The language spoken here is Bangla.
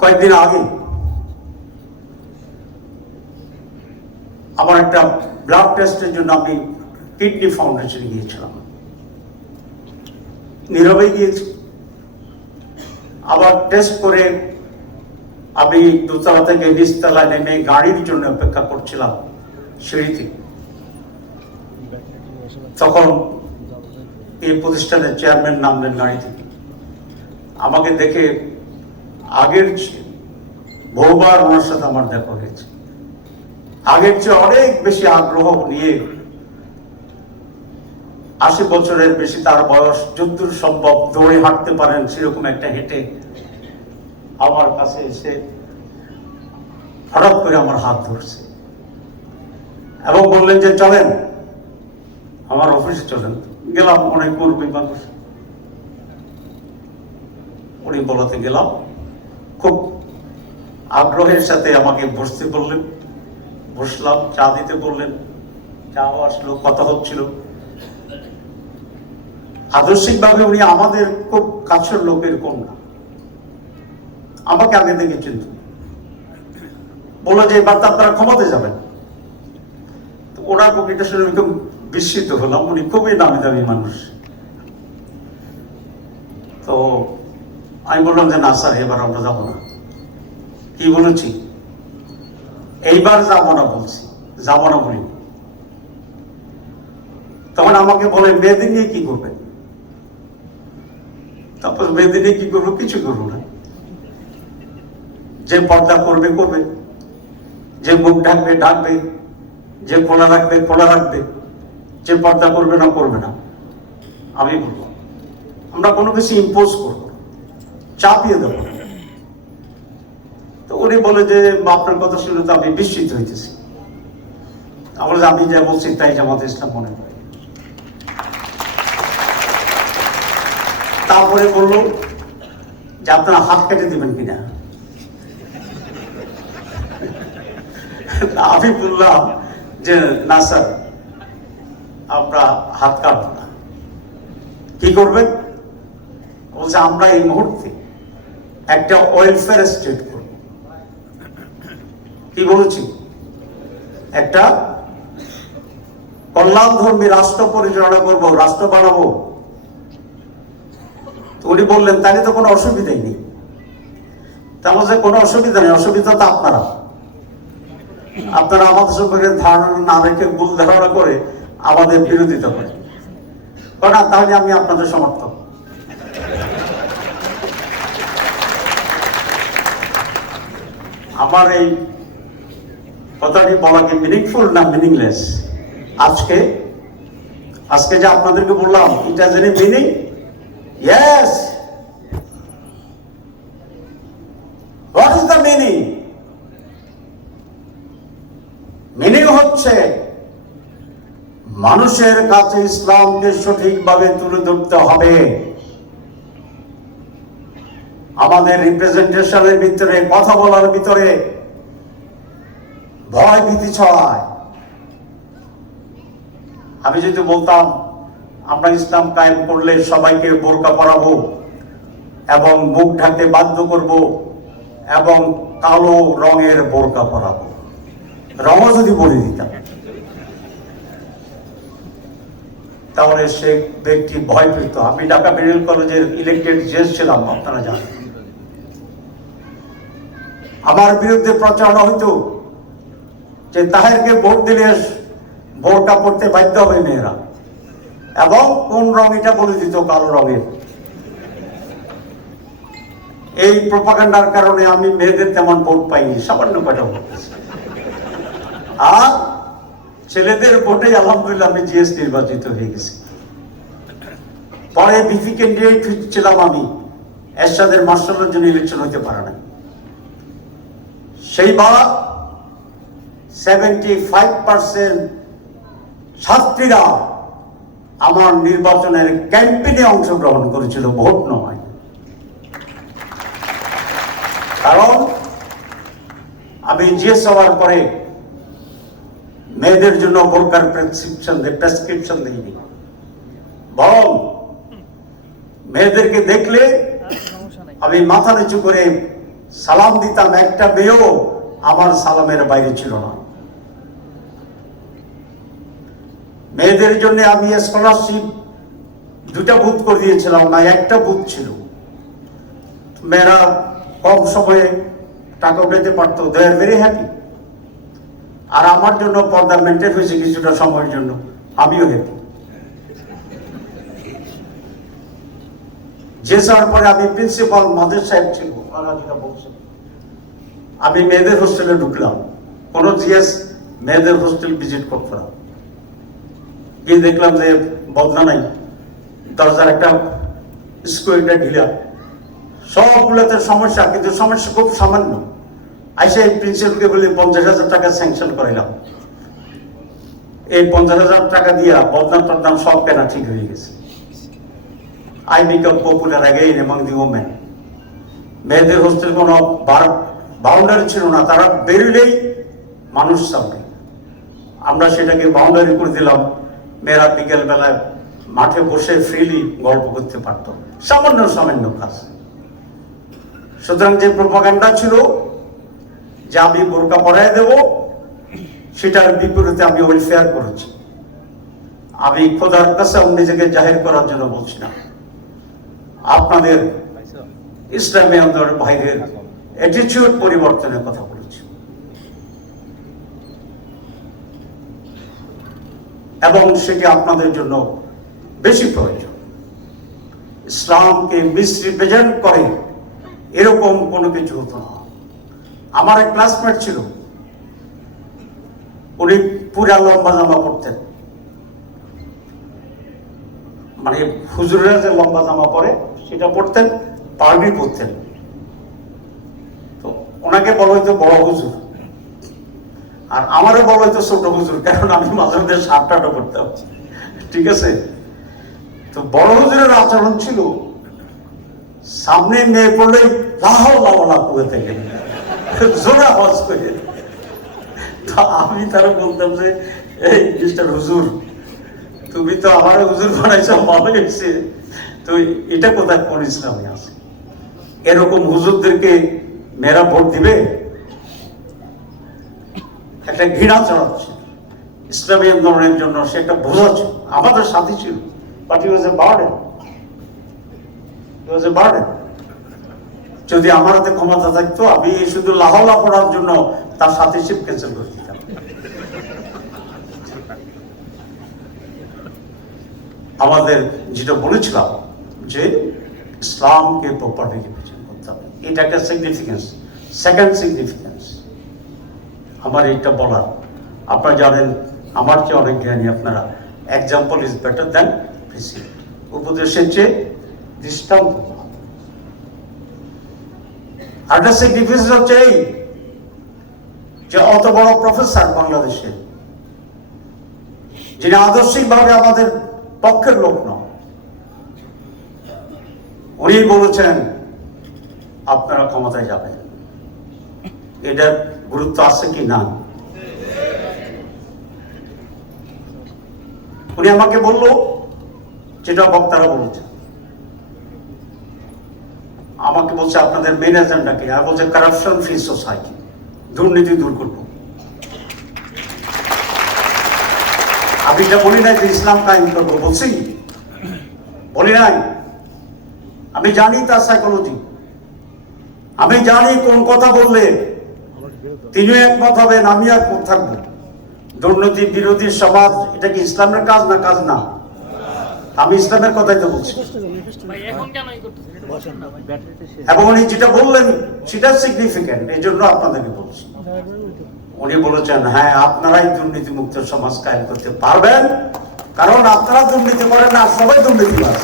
কয়েকদিন আগে আমার একটা ব্লাড টেস্টের জন্য আমি কিডনি ফাউন্ডেশনে গিয়েছিলাম, নীরবে গিয়েছি। আবার টেস্ট করে আমি দোতলা থেকে নিচতলায় নেমে গাড়ির জন্য অপেক্ষা করছিলাম সিঁড়িতে। তখন এই প্রতিষ্ঠানের চেয়ারম্যান নামলেন গাড়ি থেকে। আমাকে দেখে আগের চেয়ে বহুবার ওনার সাথে আমার দেখা হয়েছে। আগের চেয়ে অনেক বেশি আগ্রহ নিয়ে, 80 বছরের বেশি তার বয়স, যতদূর সম্ভব দৌড়ে হাঁটতে পারেন সেরকম একটা হেঁটে আমার কাছে এসে হঠাৎ করে আমার হাত ধরছে এবং বললেন যে চলেন আমার অফিসে চলেন। গেলাম, অনেক কর্মী মানুষ, উনি বলাতে গেলাম। খুব আগ্রহের সাথে আমাকে বসতে বললেন, বসলাম। চা দিতে বললেন, চাও আসলো, কথা হচ্ছিল। আদর্শিকভাবে উনি আমাদের খুব কাছের লোকের কম না, আমাকে আগে থেকে চিনত। বললো যে এবার তো আপনারা ক্ষমতে যাবেন। ওনার বক্তৃতা শুনে আমি খুব বিস্মিত হলাম। উনি খুবই দামি দামি মানুষ। তো আমি বললাম যে না স্যার, এবার আমরা যাবো না। কি বলেছি? এইবার যাবো না বলছি, যাবো না বলি। তখন আমাকে বলে মেয়েদের নিয়ে কি করবেন? তারপর মেয়েদের নিয়ে কি করবো? কিছু করবো না। যে পর্দা করবে করবে, যে মুখ ঢাকবে ঢাকবে, যে খোলা রাখবে খোলা রাখবে, যে পর্দা করবে না করবে না। আমি বলবো আমরা কোনো কিছু ইম্পোজ করবো, চাপিয়ে দেবো। তো উনি বলে যে আপনার কথা শুনে তো আমি বিস্মিত হইতেছি। আমি যা বলছি তাই জামাত ইসলাম মনে করে। তারপরে বললো যে আপনারা হাত কেটে দিবেন কিনা। আমি বললাম যে না স্যার, আমরা হাত কাটবো না। কি করবেন? বলছে আমরা এই মুহূর্তে একটা ওয়েলফেয়ার স্টেট করব। কি বলেছি? একটা কল্যাণধর্মী রাষ্ট্র পরিচালনা করব, রাষ্ট্র বানাবো। উনি বললেন তাহলে তো কোনো অসুবিধাই নেই। তা বলছে কোনো অসুবিধা নেই, অসুবিধা তো আপনারা আমাদের সম্পর্কে ধারণা না রেখে ভুল ধারণা করে আমাদের বিরোধিতা করে। না তাহলে আমি আপনাদের সমর্থক। আমার এই কথাটি বলা কি মিনিংফুল না মিনিংলেস? আজকে যে আপনাদেরকে বললাম, এটা জেনে meaning? Yes. What is the meaning? Meaning হচ্ছে মানুষের কাছে ইসলামকে সঠিকভাবে তুলে ধরতে হবে। আমাদের রিপ্রেজেন্টেশনের ভিতরে, কথা বলার ভিতরে ভয় ভীতি ছড়ায়। আমি যদি বলতাম আমরা ইসলাম কায়েম করলে সবাইকে বোরকা পরাবো এবং মুখ ঢাকতে বাধ্য করব এবং কালো রঙের বোরকা পরাবো, রঙও যদি বলে দিতাম, তাহলে সে ব্যক্তি ভয় পেত। আমি ঢাকা মেডিকেল কলেজের ইলেক্টেড জেস ছিলাম, আপনারা জানেন। আমার বিরুদ্ধে প্রচারণা হইতো যে তাহেরকে ভোট দিলে বোরকা পড়তে বাধ্য হবে মেয়েরা, এবং কোন রং এটা বলে দিত, কালো রঙের। এই প্রপাগান্ডার কারণে আমি মেয়েদের তেমন ভোট পাইনি, সামান্য কয়টা ভোট। আর ছেলেদের ভোটে আলহামদুলিল্লাহ আমি জিএস নির্বাচিত হয়ে গেছি। পরে বিপি ক্যান্ডিডেট ছিলাম আমি, এরশাদের মার্শালের জন্য ইলেকশন হইতে পারে না। সেইবার 75% ছাত্রীরা আমার নির্বাচনের ক্যাম্পেইনে অংশগ্রহণ করেছিল, ভোট নয়। কারণ আমি জিএস হওয়ার পরে মেয়েদের জন্য বোরকার প্রেসক্রিপশন দিইনি, বরং মেয়েদেরকে দেখলে আমি মাথা নিচু করে সালাম দিতাম, একটা মেয়েও আমার সালামের বাইরে ছিল না। মেয়েদের জন্য আমি স্কলারশিপ 2টা বুথ করে দিয়েছিলাম, না একটা বুথ ছিল। মেয়েরা কম সময়ে টাকা উঠাতে পারতো, দে আর ভেরি হ্যাপি। আর আমার জন্য পর্দা মেনটেন হয়েছে কিছুটা সময়ের জন্য, আমিও হ্যাপি। যে যাওয়ার পরে আমি প্রিন্সিপাল মাদের সাহেব ছিল, ওনারা যেটা বলছেন, আমি মেয়েদের হোস্টেলে ঢুকলাম। কোনো জিএস মেয়েদের হোস্টেল ভিজিট করতে না, গিয়ে দেখলাম যে বদনা নাই, দরজার একটা স্কুলটা ঢিলা, সবগুলোতে সমস্যা, কিন্তু সমস্যা খুব সামান্য। আইসা এই প্রিন্সিপালকে বলি 50,000 টাকা স্যাংশন করাইলাম। এই 50,000 টাকা দিয়া বদনাম টদনাম সব কেনা ঠিক হয়ে গেছে। I become popular again among the women. মেয়েদের হোস্টেল কোনো বাউন্ডারি ছিল না, তারা বেরোলেই মানুষ সামনে। আমরা সেটাকে বাউন্ডারি করে দিলাম। মেয়েরা বিকেল বেলায় মাঠে বসে ফ্রিলি গল্প করতে পারত, সামান্য সামান্য কাজ। সুতরাং যে প্রোপাগান্ডা ছিল যে আমি বোরকা পরায় দেব, সেটার বিপরীতে আমি ওয়েলফেয়ার করেছি। আমি খোদার কাছে নিজেকে জাহির করার জন্য বলছি না, আপনাদের ইসলামী আন্দোলনের ভাইদের অ্যাটিটিউড পরিবর্তনের কথা বলেছি। এবং সেটি আপনাদের জন্য বেশি প্রয়োজন। ইসলামকে মিসরিপ্রেজেন্ট করে এরকম কোনো কিছু হতো না। আমার এক ক্লাসমেট ছিল, উনি পুরা লম্বা জামা পরতেন, মানে হুজুরেরা যে লম্বা জামা পরে সেটা পরতেন, পাগড়ি পরতেন। তো ওনাকে বলা হইতো বড় হুজুর, আর আমারও বলা হইতো ছোট হুজুর, কারণ আমি মাঝে মধ্যে শার্টটাটা করতাম। ঠিক আছে? তো বড় হুজুরের আচরণ ছিল, সামনে মেয়ে পড়লে লাহো লাওলা করে থেকে জোরে আওয়াজ করে। তো আমি তারা বলতাম যে, এই মিস্টার হুজুর, তুমি তো আমার হুজুর বানাইছো, ভালো হয়েছে, তো এটা কোথায় কোন ইসলামে আছে? এরকম হুজুরদেরকে মেয়েরা ভোট দিবে? একটা ঘৃণা চড়াচ্ছে ইসলামী আন্দোলনের জন্য, সে একটা বোঝাচ্ছে। আমাদের সাথী ছিল, but he was A burden, he was A burden. যদি আমার হাতে ক্ষমতা থাকতো, আমি শুধু লাহলা পড়ার জন্য তার সাথীশিপ ক্যান্সেল করে দিতাম। আমাদের যেটা বলেছিলাম যে ইসলামকে প্রপারলি রিপ্রেজেন্ট করতে হবে, এটা একটা সিগনিফিকেন্স। সেকেন্ড সিগনিফিকেন্স আমার এইটা বলার, আপনারা জানেন আমার চেয়ে অনেক জ্ঞানী আপনারা, এক্সাম্পল ইজ বেটার দ্যান প্রিসিপেন্ট। উপদেশের চেয়ে দৃষ্টান্ত। আরেকটা সিগনিফিকেন্স হচ্ছে এই যে অত বড় প্রফেসর বাংলাদেশে, যিনি আদর্শিকভাবে আমাদের পক্ষের লোক নয়, উনি বলেছেন আপনারা ক্ষমতায় যাবেন। এটার গুরুত্ব আছে কি না? উনি আমাকে বলল যেটা বক্তারা বলেছে, আমাকে বলছে আপনাদের মেন এজেন্ডা কি? আর বলছে কারাপশন ফ্রি সোসাইটি, দুর্নীতি দূর করবো। আমি এটা বলি নাই যে ইসলাম কায়েম করবো, বলি নাই। আমি জানি তার সাইকোলজি, আমি জানি কোন কথা বললে তিনিও একমত হবেন, আমিও একমত থাকবো। দুর্নীতি বিরোধী সমাজ, এটা কি ইসলামের কাজ না? কাজ না। আমি ইসলামের কথাই তো বলছি। এবং উনি যেটা বললেন সেটা সিগনিফিক্যান্ট, এই জন্য আপনাদেরকে বলছি। উনি বলেছেন হ্যাঁ, আপনারাই দুর্নীতি মুক্ত সমাজ কায়েম করতে পারবেন, কারণ আপনারা দুর্নীতি করেন না, সবাই দুর্নীতিবাজ।